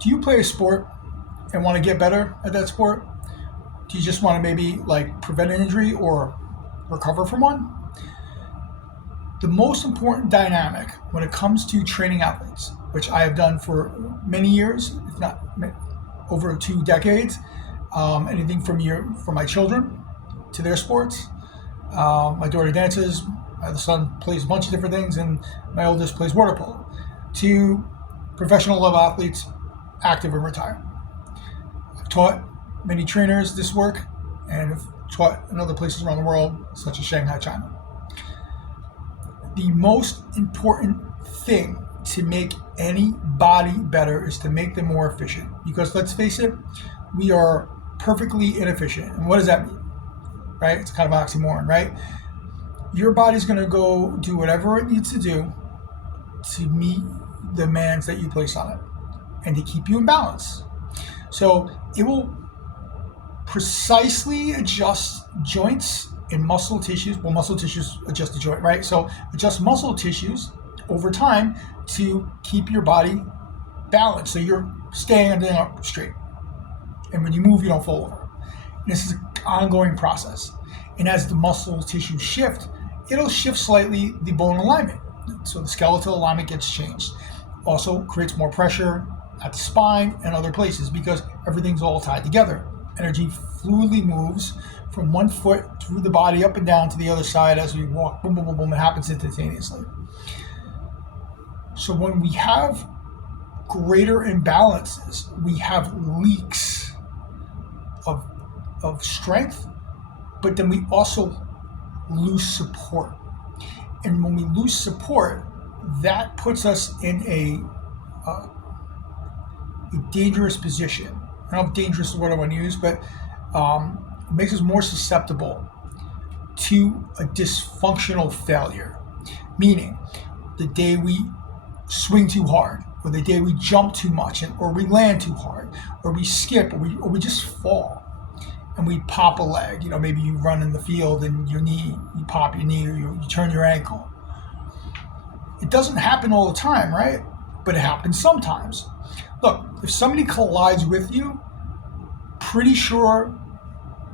Do you play a sport and want to get better at that sport? Do you just want to maybe like prevent an injury or recover from one? The most important dynamic when it comes to training athletes, which I have done for many years, if not over 2 decades, anything from my children to their sports. My daughter dances, my son plays a bunch of different things, and my oldest plays water polo, to professional level athletes, active and retired. I've taught many trainers this work and have taught in other places around the world, such as Shanghai, China. The most important thing to make any body better is to make them more efficient. Because let's face it, we are perfectly inefficient. And what does that mean? Right? It's kind of an oxymoron, right? Your body's going to go do whatever it needs to do to meet the demands that you place on it and to keep you in balance. So it will precisely adjust joints and muscle tissues. Well, muscle tissues adjust the joint, right? So adjust muscle tissues over time to keep your body balanced. So you're standing up straight. And when you move, you don't fall over. And this is an ongoing process. And as the muscle tissue shift, it'll shift slightly the bone alignment. So the skeletal alignment gets changed. Also creates more pressure at the spine and other places because everything's all tied together. Energy fluidly moves from one foot through the body up and down to the other side as we walk. Boom, boom, boom, boom. It happens instantaneously. So when we have greater imbalances, we have leaks of strength, but then we also lose support. And when we lose support, that puts us in a dangerous position. I don't know if dangerous is the word I want to use, but it makes us more susceptible to a dysfunctional failure. Meaning, the day we swing too hard, or the day we jump too much, or we land too hard, or we skip, or we just fall, and we pop a leg. Maybe you run in the field and you pop your knee, or you turn your ankle. It doesn't happen all the time, right? But it happens sometimes. Look, if somebody collides with you, pretty sure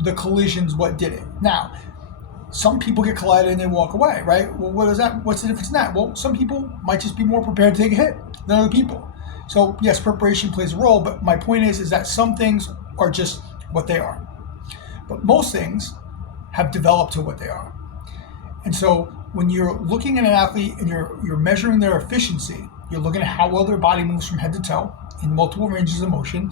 the collision's what did it. Now, some people get collided and they walk away, right? Well, what's the difference in that? Well, some people might just be more prepared to take a hit than other people. So yes, preparation plays a role, but my point is that some things are just what they are. But most things have developed to what they are. And so when you're looking at an athlete and you're measuring their efficiency, you're looking at how well their body moves from head to toe in multiple ranges of motion,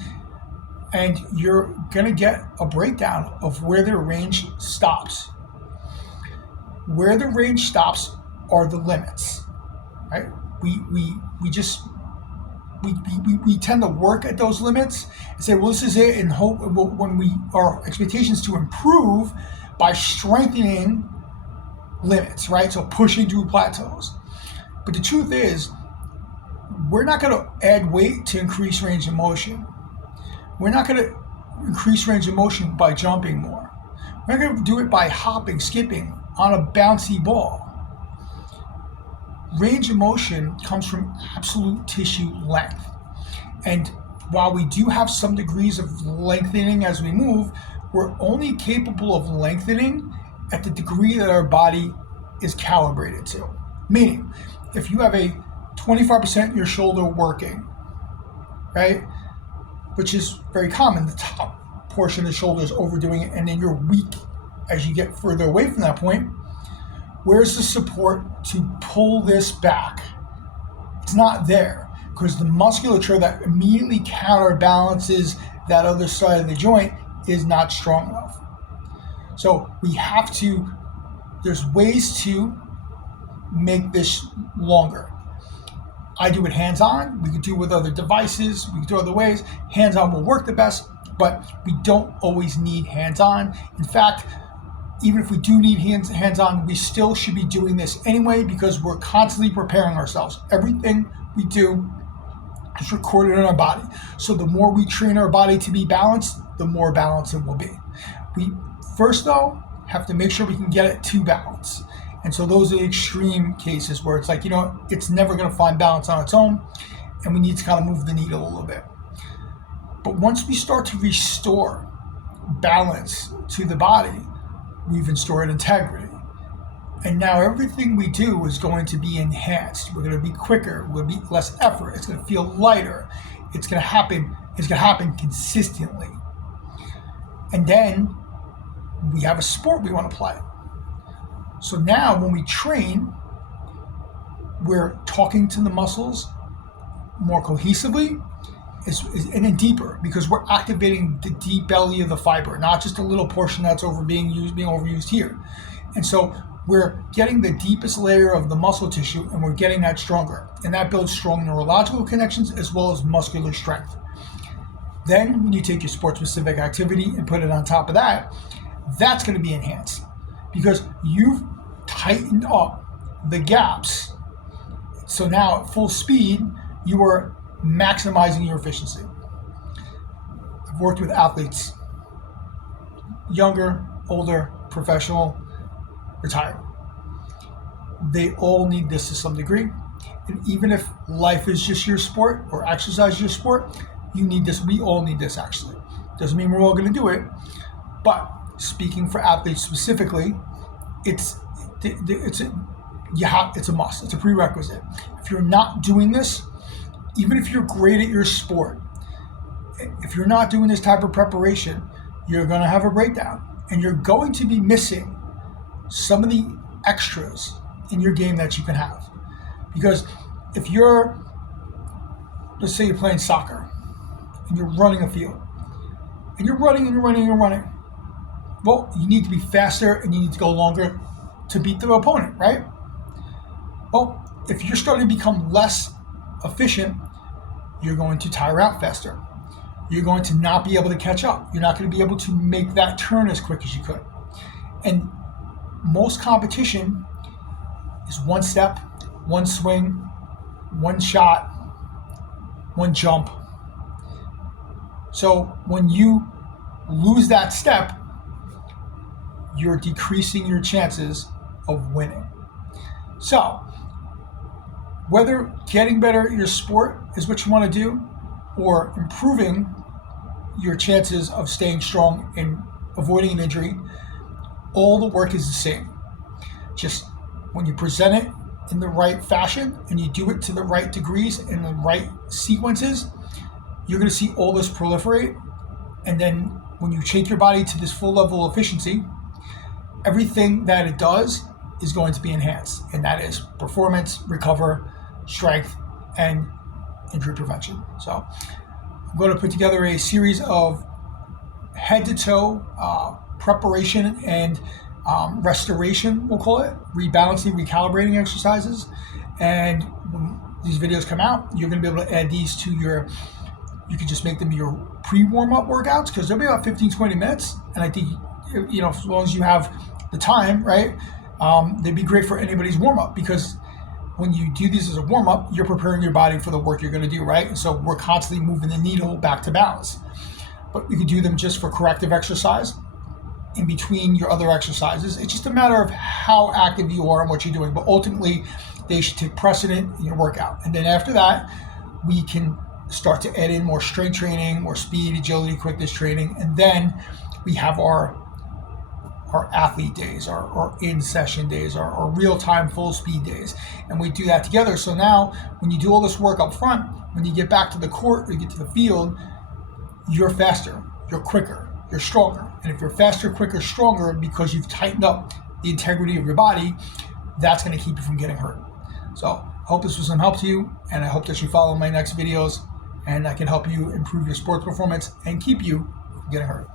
and you're going to get a breakdown of where their range stops. Where the range stops are the limits, right? We tend to work at those limits and say, well, this is it, and hope when our expectations to improve by strengthening limits, right? So pushing through plateaus. But the truth is, we're not going to add weight to increase range of motion. We're not going to increase range of motion by jumping more. We're not going to do it by hopping, skipping on a bouncy ball. Range of motion comes from absolute tissue length. And while we do have some degrees of lengthening as we move, we're only capable of lengthening at the degree that our body is calibrated to. Meaning, if you have a 25% your shoulder working, right, which is very common, the top portion of the shoulder is overdoing it, and then you're weak as you get further away from that point, where's the support to pull this back? It's not there, because the musculature that immediately counterbalances that other side of the joint is not strong enough. So there's ways to make this longer. I do it hands-on. We can do it with other devices. We can do other ways. Hands-on will work the best, but we don't always need hands-on. In fact, even if we do need hands-on, we still should be doing this anyway because we're constantly preparing ourselves. Everything we do is recorded in our body. So the more we train our body to be balanced, the more balanced it will be. We first, though, have to make sure we can get it to balance. And so those are the extreme cases where it's like, it's never going to find balance on its own, and we need to kind of move the needle a little bit. But once we start to restore balance to the body, we've restored integrity. And now everything we do is going to be enhanced. We're going to be quicker. We'll be less effort. It's going to feel lighter. It's going to happen. It's going to happen consistently. And then we have a sport we want to play. So now when we train, we're talking to the muscles more cohesively and then deeper, because we're activating the deep belly of the fiber, not just a little portion that's being overused here. And so we're getting the deepest layer of the muscle tissue, and we're getting that stronger. And that builds strong neurological connections as well as muscular strength. Then when you take your sport-specific activity and put it on top of that, that's going to be enhanced because you've tightened up the gaps. So now at full speed, you are maximizing your efficiency. I've worked with athletes, younger, older, professional, retired. They all need this to some degree. And even if life is just your sport or exercise is your sport, you need this. We all need this, actually. Doesn't mean we're all going to do it. But speaking for athletes specifically, it's a must. It's a prerequisite. If you're not doing this, even if you're great at your sport, if you're not doing this type of preparation, you're going to have a breakdown. And you're going to be missing some of the extras in your game that you can have. Because if you're, let's say you're playing soccer and you're running a field and you're running and you're running and you're running, well, you need to be faster and you need to go longer to beat the opponent, right? Well, if you're starting to become less efficient, you're going to tire out faster. You're going to not be able to catch up. You're not going to be able to make that turn as quick as you could. And most competition is one step, one swing, one shot, one jump. So when you lose that step, you're decreasing your chances of winning. So whether getting better at your sport is what you want to do, or improving your chances of staying strong and avoiding an injury, all the work is the same. Just when you present it in the right fashion and you do it to the right degrees in the right sequences, you're going to see all this proliferate. And then when you take your body to this full level of efficiency, everything that it does is going to be enhanced. And that is performance, recover, strength, and injury prevention. So I'm going to put together a series of head to toe preparation and restoration, we'll call it, rebalancing, recalibrating exercises. And when these videos come out, you're going to be able to add these to you can just make them your pre-warm-up workouts, because they'll be about 15-20 minutes. And I think, as long as you have the time, right, they'd be great for anybody's warm-up, because when you do these as a warm-up, you're preparing your body for the work you're going to do, right? And so we're constantly moving the needle back to balance. But you could do them just for corrective exercise in between your other exercises. It's just a matter of how active you are and what you're doing. But ultimately, they should take precedent in your workout. And then after that, we can start to add in more strength training, more speed, agility, quickness training. And then we have our athlete days, our in-session days, our real-time full-speed days. And we do that together. So now when you do all this work up front, when you get back to the court or you get to the field, you're faster, you're quicker, you're stronger. And if you're faster, quicker, stronger because you've tightened up the integrity of your body, that's going to keep you from getting hurt. So I hope this was some help to you, and I hope that you follow my next videos and I can help you improve your sports performance and keep you from getting hurt.